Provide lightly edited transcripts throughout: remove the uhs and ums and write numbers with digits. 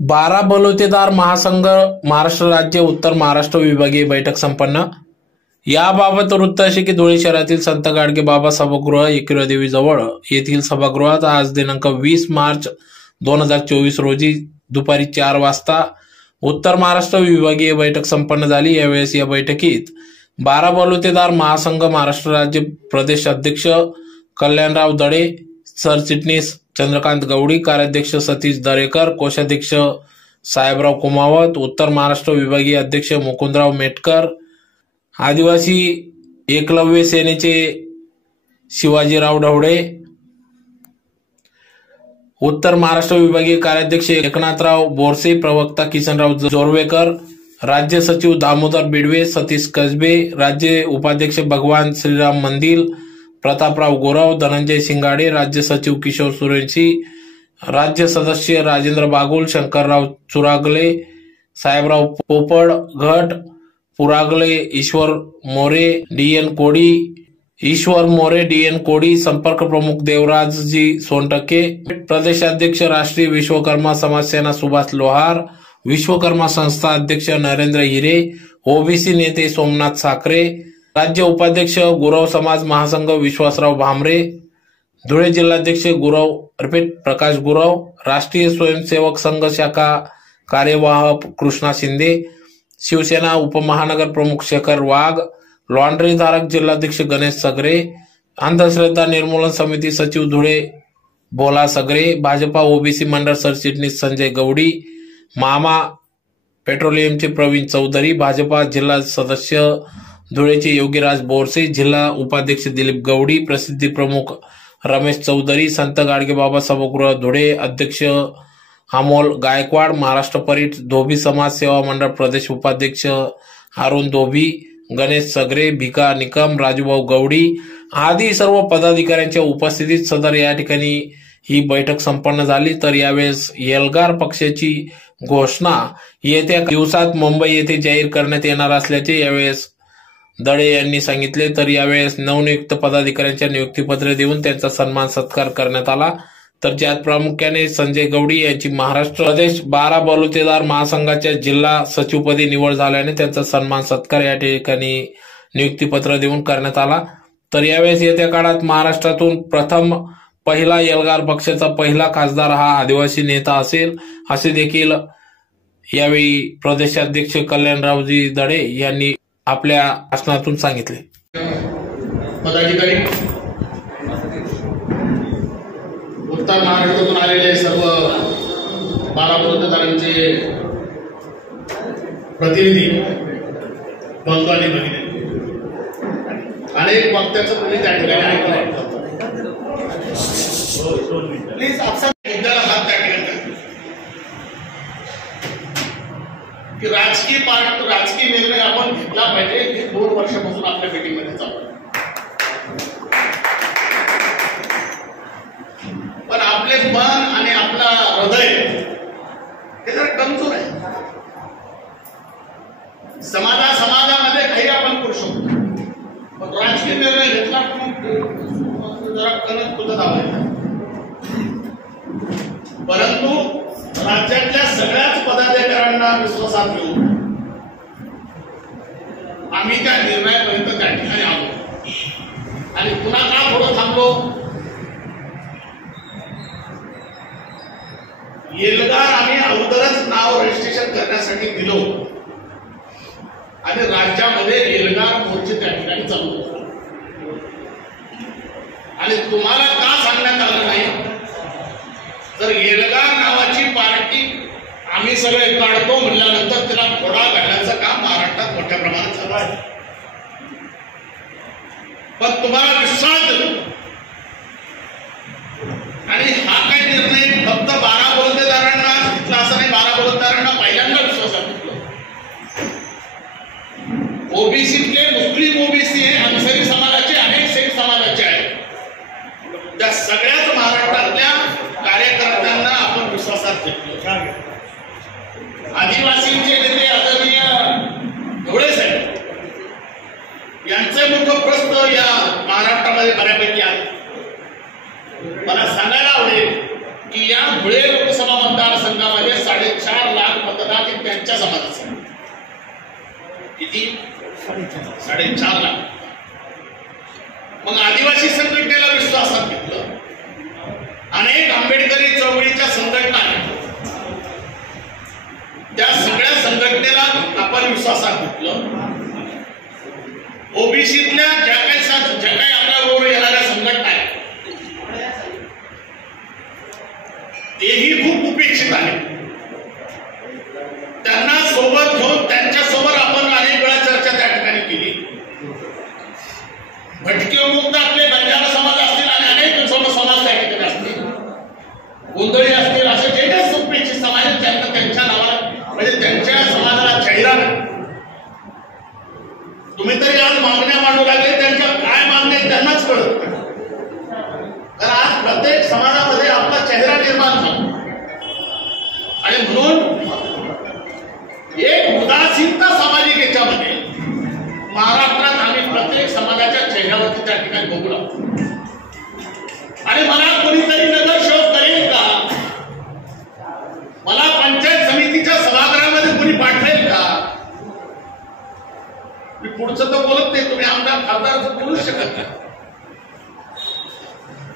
12 बलुतेदार महासंघ महाराष्ट्र राज्य उत्तर महाराष्ट्र विभागीय बैठक संपन्न। याबाबत वृत्त असे की धुळे शहरातील संत गाडगे बाबा सभागृह एकविरादेवी जवळ येथील सभागृहात आज दिनांक 20 मार्च 2024 रोजी दुपारी 4 वाजता उत्तर महाराष्ट्र विभागीय बैठक संपन्न झाली। यावेळेस या बैठकीत 12 बलुतेदार महासंघ महाराष्ट्र राज्य प्रदेश अध्यक्ष कल्याणराव दडे, सरचिटणीस चंद्रकांत गवडी, कार्याध्यक्ष सतीश दरेकर, कोषाध्यक्ष साहेबराव कुमावत, उत्तर महाराष्ट्र विभागीय अध्यक्ष मुकुंदराव मेटकर, आदिवासी एकलव्य सेनेचे शिवाजीराव ढवळे, उत्तर महाराष्ट्र विभागीय कार्याध्यक्ष एकनाथराव बोरसे, प्रवक्ता किसनराव जोरवेकर, राज्य सचिव दामोदर बिडवे, सतीश कसबे, राज्य उपाध्यक्ष भगवान श्रीराम मंदिल, प्रतापराव गोराव, धनंजय सिंगाडे, राज्य सचिव किशोर सुरेंशी, राज्य सदस्य राजेंद्र बागुल, शंकरराव चुरागले, साहेबराव पोपड, घट पुरागले, ईश्वर मोरे, डीएन कोडी, संपर्क प्रमुख देवराजजी सोनटके, प्रदेशाध्यक्ष राष्ट्रीय विश्वकर्मा समाजसेना सुभाष लोहार, विश्वकर्मा संस्था अध्यक्ष नरेंद्र हिरे, ओबीसी नेते सोमनाथ साखरे, राज्य उपाध्यक्ष गुरव समाज महासंघ विश्वासराव भामरे, धुळे जिल्हाध्यक्ष प्रकाश गुरव, राष्ट्रीय स्वयंसेवक संघ शाखा कार्यवाह कृष्णा शिंदे, शिवसेना उपमहानगर प्रमुख शेखर वाघ, लॉन्ड्री धारक जिल्हाध्यक्ष गणेश सगरे, अंधश्रद्धा निर्मूलन समिती सचिव धुळे भोला सगरे, भाजपा ओबीसी मंडळ सरचिटणीस संजय गवडी, मामा पेट्रोलियमचे प्रवीण चौधरी, भाजपा जिल्हा सदस्य धुळेचे योगीराज बोरसे, जिल्हा उपाध्यक्ष दिलीप गवडी, प्रसिद्धी प्रमुख रमेश चौधरी, संत गाडगे बाबा सभागृह धुळे अध्यक्ष अमोल गायकवाड, महाराष्ट्र परीट धोबी समाज सेवा मंडळ प्रदेश उपाध्यक्ष अरुण धोबी, गणेश सगरे, भिका निकम, राजूभाऊ गवडी आदी सर्व पदाधिकाऱ्यांच्या उपस्थितीत सदर या ठिकाणी ही बैठक संपन्न झाली। तर यावेळेस एल्गार पक्षाची घोषणा येत्या दिवसात मुंबई येथे जाहीर करण्यात येणार असल्याचे यावेळेस दडे यांनी सांगितले। तर यावेळेस नवनियुक्त पदाधिकाऱ्यांच्या नियुक्तीपत्रे देऊन त्यांचा सन्मान सत्कार करण्यात आला। तर ज्यात प्रामुख्याने संजय गवडी यांची महाराष्ट्र प्रदेश 12 बलुतेदार महासंघाच्या जिल्हा सचिवपदी निवड झाल्याने त्यांचा सन्मान सत्कार या ठिकाणी नियुक्तीपत्र देऊन करण्यात आला। तर यावेळेस येत्या काळात महाराष्ट्रातून प्रथम पहिला एल्गार पक्षाचा पहिला खासदार हा आदिवासी नेता असेल असे देखील यावेळी प्रदेशाध्यक्ष कल्याणरावजी दडे यांनी आपल्या भाषणातून सांगितले। पदाधिकारी, उत्तर महाराष्ट्रातून आलेले सर्व 12 बलुतेदारांचे प्रतिनिधी, बंधू आणि भगिनी, अनेक वक्त्याचं तुम्ही त्या ठिकाणी ऐकलं। प्लीज मुद्द्याला हात त्या ठिकाणी की राजकीय निर्णय आपण घेतला पाहिजे हे 2 वर्षापासून आपल्या मीटिंगमध्ये चालू आहे। पण आपले मन आणि आपला हृदय हे जर कमजोर आहे। समाजामध्ये काही आपण करू शकतो, पण राजकीय निर्णय घेतला जरा कणत तुझं धावायचं। परंतु राज्यातल्या सगळ्याच पदाधिकाऱ्यांना विश्वासात घेऊन आम्ही त्या निर्णयापर्यंत त्या ठिकाणी आलो। आणि पुन्हा का थोडं थांबलो, एल्गार आम्ही अगोदरच नाव रजिस्ट्रेशन करण्यासाठी दिलो आणि राज्यामध्ये एल्गार मोर्चे त्या ठिकाणी चालू होते। आणि तुम्हाला का सांगण्यात आलं नाही, जर एल्गार नावाची पार्टी आम्ही सगळे काढतो म्हणल्यानंतर तिला घोडा घालण्याचं काम महाराष्ट्रात मोठ्या प्रमाणात चालू आहे। पण तुम्हाला विश्वास देतो आणि हा काही निर्णय फक्त 12 बलुतेदारांना घेतला असं नाही, 12 बलुतेदारांना पहिल्यांदा विश्वासात घेतलं। ओबीसीतले मुस्लिम ओबीसी आहे, अन्सारी समाजाचे, अनेक शीख समाजाचे आहे, त्या सगळ्याच महाराष्ट्रातल्या कार्यकर्त्यांना आपण विश्वासात घेतलं। आदिवासींचे नेते आदरणीय ढवळे साहेब यांचे मोठं प्रश्न या महाराष्ट्रामध्ये बऱ्यापैकी आहे। मला सांगायला आवडेल की मतदारसंघामध्ये 4.5 लाख मतदार हे त्यांच्या समाजाचे. किती? 4.5 लाख. मग आदिवासी संघटनेला विश्वासात घेतलं. अनेक आंबेडकरी चळवळीच्या संघटना आहेत, त्या सगळ्या संघटनेला आपण विश्वासात घेतलं. ओबीसीतल्या ज्या काही आपल्याबरोबर येणाऱ्या संघटना आहेत तेही खूप उपेक्षित आहेत. त्यांना सोबत घेऊन त्यांच्यासोबत आपण अनेक वेळा चर्चा त्या ठिकाणी केली. भटके मुक्त आपले बंजारा समाज असतील आणि अनेक समाज त्या ठिकाणी असतील, गोंधळी असतील, असे जे काही उपेक्षित समाज आहेत त्यांना त्यांच्या नावाला म्हणजे त्यांच्या समाजाला चेहरा नाही. तुम्ही तरी आज मागण्या मांडू लागले, त्यांच्या काय मागण्या त्यांनाच कळत. कारण आज प्रत्येक समाजामध्ये आपला चेहरा निर्माण झाला आणि म्हणून एक उदासीनता सामाजिक याच्यामध्ये महाराष्ट्रात आम्ही प्रत्येक समाजाच्या चेहऱ्यावरती त्या ठिकाणी बघू लागतो. आणि मला कोणीतरी नगरसेवक करेल का, मला पंचायत समितीच्या सभागृहामध्ये कोणी पाठवेल का? मी पुढचं तर बोलत नाही, तुम्ही आमदार खासदार बोलू शकत नाही,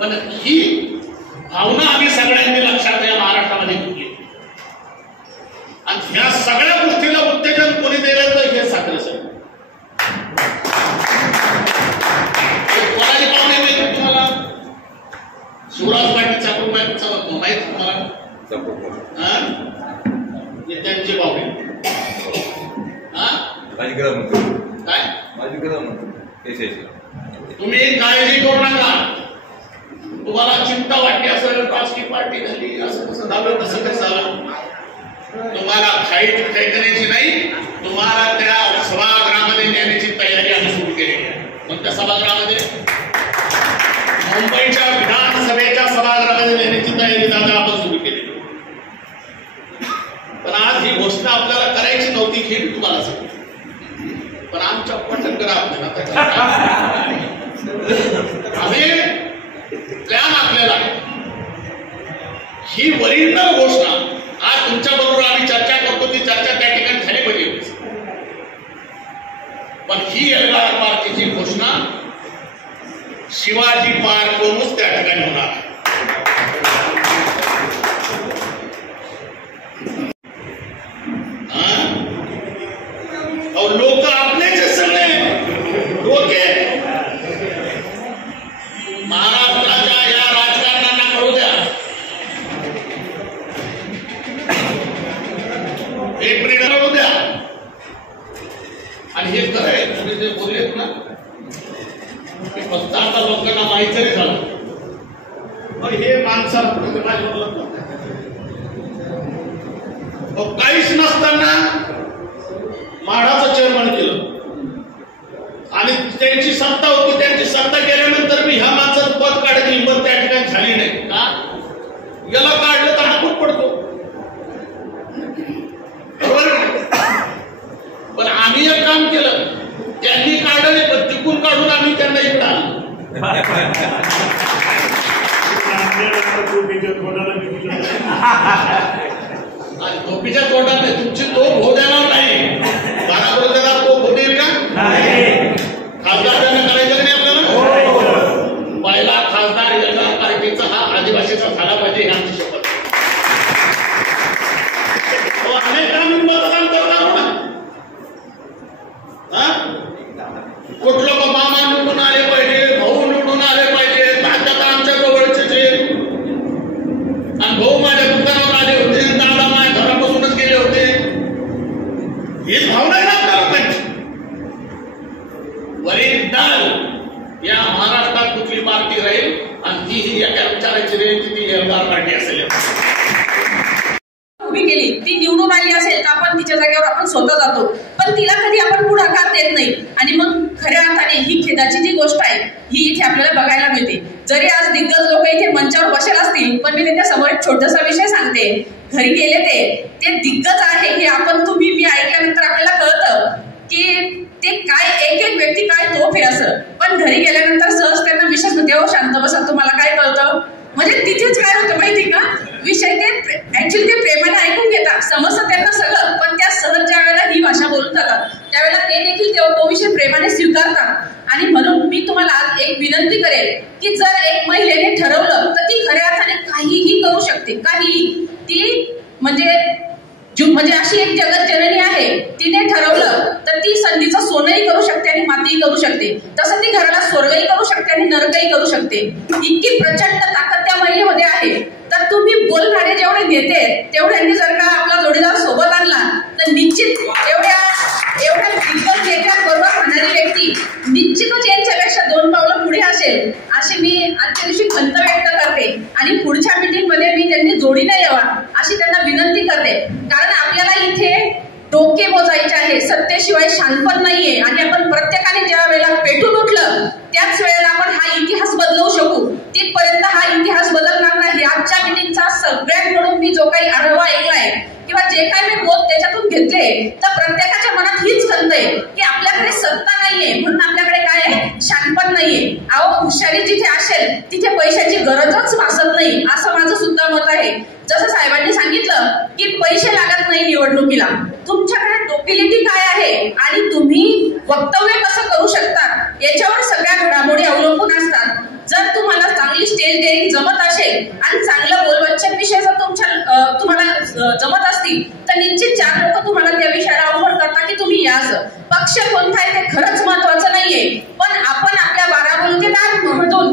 पण ही भावना आम्ही सगळ्यांनी लक्षात या महाराष्ट्रामध्ये घेतली. आणि ह्या सगळ्या गोष्टीला उत्तेजन कोणी दिलं तर हे साखर साहेब. कोणाची पाहुणे माहिती तुम्हाला? शिवराज पाटील चाकूर माहित तुम्हाला? त्यांचे पाहुणे काय? तुम्ही काळजी करू नका. तुम्हाला चिंता वाटते असेल राजकीय पार्टी झाली असं कसं झालं तसं कसं झालं, तुम्हाला काही करायची नाही. तुम्हाला त्या सभागृहामध्ये नेण्याची तयारी आम्ही सुरू केली आहे. मग त्या सभागृहामध्ये मुंबईच्या विधानसभेच्या सभागृहामध्ये नेण्याची तयारी दादा आपण सुरू केली. पण आज ही घोषणा आपल्याला करायची नव्हती हे मी तुम्हाला सांगतो. पण आमच्या पटकन आम्ही प्लॅन आपल्याला ही वरिष्ठ घोषणा आज तुमच्या बरोबर आम्ही चर्चा करतो, ती चर्चा त्या ठिकाणी झाली पाहिजे. पण ही एल्गार पार्टीची घोषणा शिवाजी पार्कवरूनच त्या ठिकाणी होणार. लोक आपलेच सगळे डोके महाराष्ट्राच्या या राजकारणांना कळू द्या. एक मिनिट कळू द्या. आणि हे खरंय तुम्ही जे बोललेत ना, फक्त आता लोकांना माहिती तरी झालं. पण हे माणसाला काहीच नसताना म्हाडाचं चेअरमन केलं आणि त्यांची सत्ता होती. त्यांची सत्ता गेल्यानंतर मी ह्या माणसाचं पद काढायची हिंमत त्या ठिकाणी झाली नाही. का? याला काढलं तर हाकून पडतो, बरोबर. पण आम्ही एक काम केलं, त्यांनी काढले पण तिकून काढून आम्ही त्यांना इकडे आणलं. आणि झोपीच्या तोंडात नाही, तुमची तोप होऊ देणार नाही. बराबर त्याला तोप होतील का? खासदार त्यांना करायचं नाही आपल्याला. पहिला खासदार एल्गार पार्टीचा हा आदिवासीचा झाला पाहिजे ही आमची शपथ. अनेक आम्ही मतदान करणार ना. कुठलं मामा निवडून आले पाहिजे, भाऊ निवडून आले पाहिजे, तात्या आमच्या जवळचे जे आणि भाऊ माझ्या दुकानावर आले होते, दादा माझ्या घरापासूनच गेले होते. हीच भावना ना आपल्याला. वरील दल या महाराष्ट्रात कुठली पार्टी राहील आणि ती ही एका विचाराची राहील ती एल्गार पार्टी असेल. उभी केली ती निवडून आली असेल तर आपण तिच्या जागेवर आपण स्वतः जातो, पण तिला कधी आपण पुढाकार देत नाही. आणि मग खऱ्या अर्थाने ही खेदाची जी गोष्ट आहे ही इथे आपल्याला बघायला मिळते. जरी आज दिग्गज लोक इथे मंचावर बसेल असतील, पण मी त्यांच्या समोर एक छोटासा विषय सांगते. घरी गेले ते दिग्गज आहे हे आपण तुम्ही मी ऐकल्यानंतर आपल्याला कळतं की ते काय एक एक व्यक्ती काय तोफ आहे असं. पण घरी गेल्यानंतर सहज त्यांना विशेष म्हणते, हो शांत बसा, तुम्हाला काय कळतं? म्हणजे तिथेच काय होतं माहिती का, विषय ते ऍक्च्युली ते प्रेमाने ऐकून घेतात, समजतं त्यांना सगळं, पण त्या सहज ज्या वेळेला ही भाषा बोलून जातात त्यावेळेला ते देखील तो विषय प्रेमाने स्वीकारतात. आणि म्हणून मी तुम्हाला आज एक विनंती करेल की जर एक महिलेने ठरवलं तर ती खऱ्या अर्थाने काहीही करू शकते, काहीही. ती म्हणजे अशी एक जगत जननी आहे, तिने ठरवलं तर ती संधीचं सोनंही करू शकते आणि मातीही करू शकते. तसं ती घराला स्वर्गही करू शकते आणि नरकही करू शकते. इतकी प्रचंड ताकद त्या महिलेमध्ये आहे. तर तुम्ही बोलणारे जेवढे नेते तेवढ्यांनी जर का आपला जोडीदार सोबत आणला तर निश्चित एवढ्या दिग्गज नेत्यांबरोबर राहणारी व्यक्ती निश्चितच यांच्यापेक्षा 2 पावलं पुढे असेल अशी मी आजच्या दिवशी खंत व्यक्त करते. आणि पुढच्या मीटिंग मध्ये मी त्यांनी जोडीला यावा अशी त्यांना विनंती करते. कारण आपल्याला इथे डोके मोजायचे आहे, सत्तेशिवाय शानपण नाहीये. आणि आपण प्रत्येकाने ज्या वेळेला पेटून उठलं त्याच वेळेला आपण हा इतिहास बदलवू शकू. तिथपर्यंत हा इतिहास बदलणार नाही. आजच्या मीटिंगचा सगळ्यात म्हणून मी जो काही आढावा ऐकलाय किंवा जे काही मी बोध त्याच्यातून घेतले तर प्रत्येकाच्या मनात हीच खंत आहे की आपल्याकडे सत्ता नाहीये म्हणून आपल्याकडे काय आहे, शानपण नाहीये. अहो, हुशारी जिथे असेल तिथे पैशाची गरजच भासत नाही असं माझं सुद्धा मत आहे. जसं साहेबांनी सांगितलं की पैसे लागत नाही निवडणुकीला, तुमच्याकडे डोकेलिटी काय आहे आणि तुम्ही वक्तव्य कसं करू शकता याच्यावर सगळ्या घडामोडी अवलंबून असतात. जर तुम्हाला चांगली स्टेज डेअरिंग जमत असेल आणि चांगलं बोलवच्चन विषय जर तुम्हाला जमत असतील तर निश्चित 4 लोक तुम्हाला त्या विषयाला ऑफर करतात की तुम्ही याच. पक्ष कोणता आहे ते खरंच महत्वाचं नाहीये, पण आपण आपल्या 12 बलुतेदार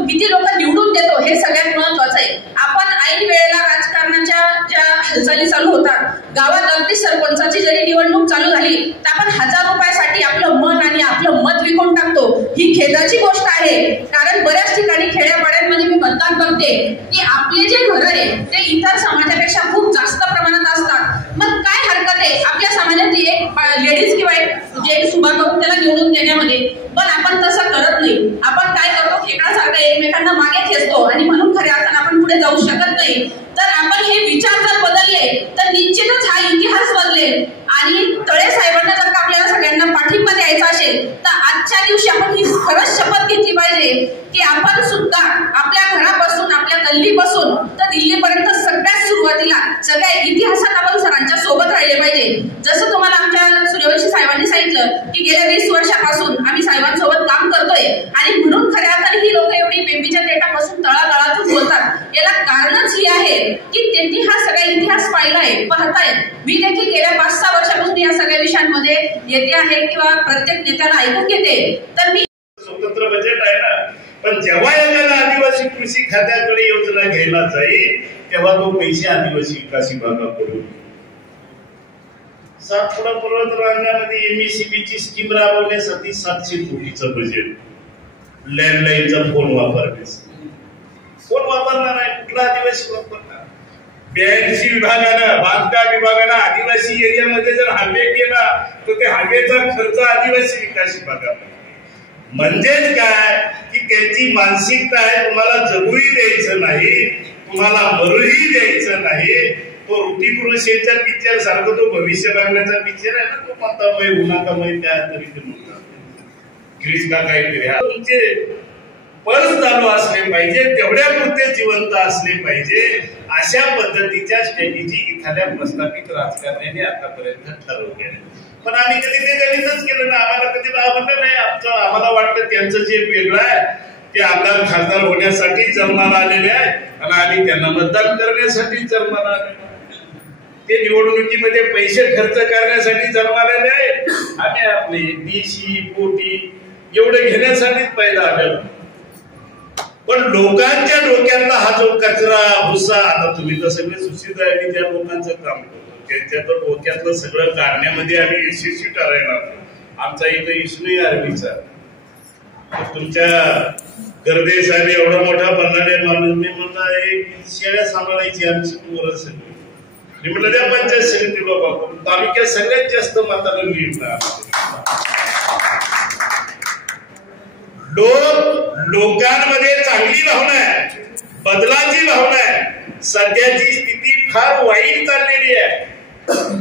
किती लोक निवडून देतो हे सगळ्यात महत्वाचं आहे. आपण ऐन वेळेला राजकारणाच्या ज्या हालचाली चालू होतात, गावात अगदी सरपंचाची जरी निवडणूक चालू झाली तर आपण 1000 रुपयासाठी आपलं मन आणि आपलं मत विकून टाकतो. ही खेदाची गोष्ट आहे. कारण बऱ्याच ठिकाणी खेड्यापाड्यांमध्ये मी मतदान बघते की आपले जे घर आहे ते इतर समाजापेक्षा खूप जास्त प्रमाणात असतात. मग काय हरकत आहे आपल्या समाजाची एक लेडीज किंवा एक सुभा करून त्याला निवडून देण्यामध्ये, पण आपण तसं करत नाही. आपण काय करतो, खेकडासारखं एकमेकांना मागे खेचतो आणि म्हणून खऱ्या अर्थानं आपण पुढे जाऊ शकत नाही. तर आपण हे विचार जर बदलले तर निश्चितच हा इतिहास बदलेल. आणि तळे साहेबांना जर का आपल्याला सगळ्यांना पाठिंबा द्यायचा असेल तर आजच्या दिवशी आपण ही खरंच शपथ घेतली पाहिजे की आपण सुद्धा आपल्या घरापासून, आपल्या गल्लीपासून तर दिल्लीपर्यंत सगळ्यात सुरुवातीला सगळ्या इतिहासात आपण सरांच्या सोबत राहिले पाहिजे. जसं तुम्हाला आमच्या सूर्यवंशी साहेबांनी सांगितलं की गेल्या 20 वर्षापासून आम्ही साहेबांसोबत काम करतोय आणि म्हणून खऱ्या अर्थाने ही लोक एवढी बेंबीच्या देठापासून तळागाळातून बोलतात. याला कारणच ही आहे की त्यांनी हा सगळा इतिहास पाहिलाय, पाहतायत. मी देखील गेल्या 5-6 वर्षापासून या सगळ्या विषयांमध्ये येते आहे किंवा प्रत्येक नेत्याला ऐकून घेते. तर मी स्वतंत्र बजेट आहे ना, पण जेव्हा एखादा आदिवासी कृषी खात्याकडे योजना घ्यायला जाईल तेव्हा तो पैसे आदिवासी विकास विभागाकडून. सातपुडा पर्वत रांगामध्ये एमईसीबीची स्कीम राबवण्यासाठी 700 कोटीचं बजेट. लँडलाईनचा फोन वापरण्यासाठी कोण वापरणार आहे, कुठला आदिवासी वापरणार? 82 विभागानं, बांधकाम विभागानं आदिवासी एरियामध्ये जर हायवे केला तर ते हायवेचा खर्च आदिवासी विकास विभागामध्ये. म्हणजेच काय की त्याची मानसिकता आहे, तुम्हाला जगूही द्यायचं नाही, तुम्हाला मरूही द्यायचं नाही. तो ऋतिक पिक्चर सारखं तो भविष्य बघण्याचा पिक्चर आहे ना, तो मातामय उन्हातामय त्या तरी ग्रीस का काहीतरी. तुमचे पर्स चालू असले पाहिजे, तेवढ्या पुरते जिवंत असले पाहिजे. अशा पद्धतीच्या स्ट्रॅटेजी इथल्या प्रस्थापित राजकारण्याने आतापर्यंत ठरवले. पण आम्ही कधी ते गणितच केलं ना, आम्हाला कधी आवडलं नाही. आम्हाला वाटतं त्यांचं जे वेगळं आहे ते आमदार खासदार होण्यासाठी जन्माला आलेले आहे आणि आम्ही त्यांना मतदान करण्यासाठी जन्माला आलेले. ते निवडणुकीमध्ये पैसे खर्च करण्यासाठी जन्मालेले आहे. आम्ही आपले देशी पोटी एवढे घेण्यासाठीच पहिला आलेलो. पण लोकांच्या डोक्यातला हा जो कचरा भुसा, आता तुम्ही तर सगळे सुशिक्षित आहे, त्या लोकांचं काम करतो, त्यांच्या तर डोक्यातलं सगळं काढण्यामध्ये आम्ही यशस्वी ठरायला. आमचा इथं इस्नू आर्मीचा तुमच्या गर्दे साहेब एवढा मोठा बनणारे माणूस, मी म्हणला एक शेळ्या सांभाळायची आमची पोरं सगळी. मी म्हटलं त्या पंचायत समिती लोक तालुक्यात सगळ्यात जास्त मतानं निवडणार. लोकांमध्ये चांगली भावना आहे, बदलाची भावना आहे. सध्याची स्थिती फार वाईट चाललेली आहे.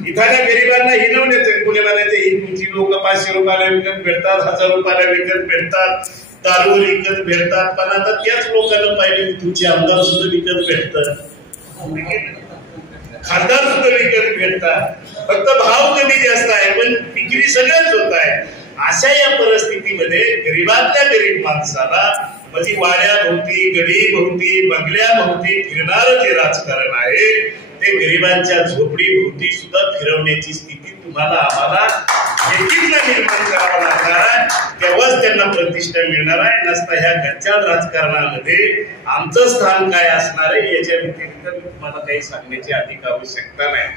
एखाद्या गरिबांना हिनवण्याचं, कोणी म्हणायचं ही तुमची लोक 500 रुपयाला विकत भेटतात, 1000 रुपयाला विकत भेटतात, दारू विकत भेटतात, पण आता त्याच लोकांना पाहिजे तुमचे आमदार सुद्धा विकत भेटतात, खासदार सुद्धा विकत भेटतात, फक्त भाव कमी जास्त आहे पण विक्री सगळ्याच होत आहे. अशा या परिस्थितीमध्ये गरीबातल्या गरीब माणसाला म्हणजे वाड्याभोवती गडीभोवती बंगल्याभोवती फिरणारं जे राजकारण आहे ते गरिबांच्या झोपडीभोवती सुद्धा फिरवण्याची स्थिती तुम्हाला आम्हाला एकीला निर्माण करावं लागणार आहे, तेव्हाच त्यांना प्रतिष्ठा मिळणार आहे. नसता ह्या गच्चाळ राजकारणामध्ये आमचं स्थान काय असणार आहे याच्या व्यतिरिक्त मी तुम्हाला काही सांगण्याची अधिक आवश्यकता नाही.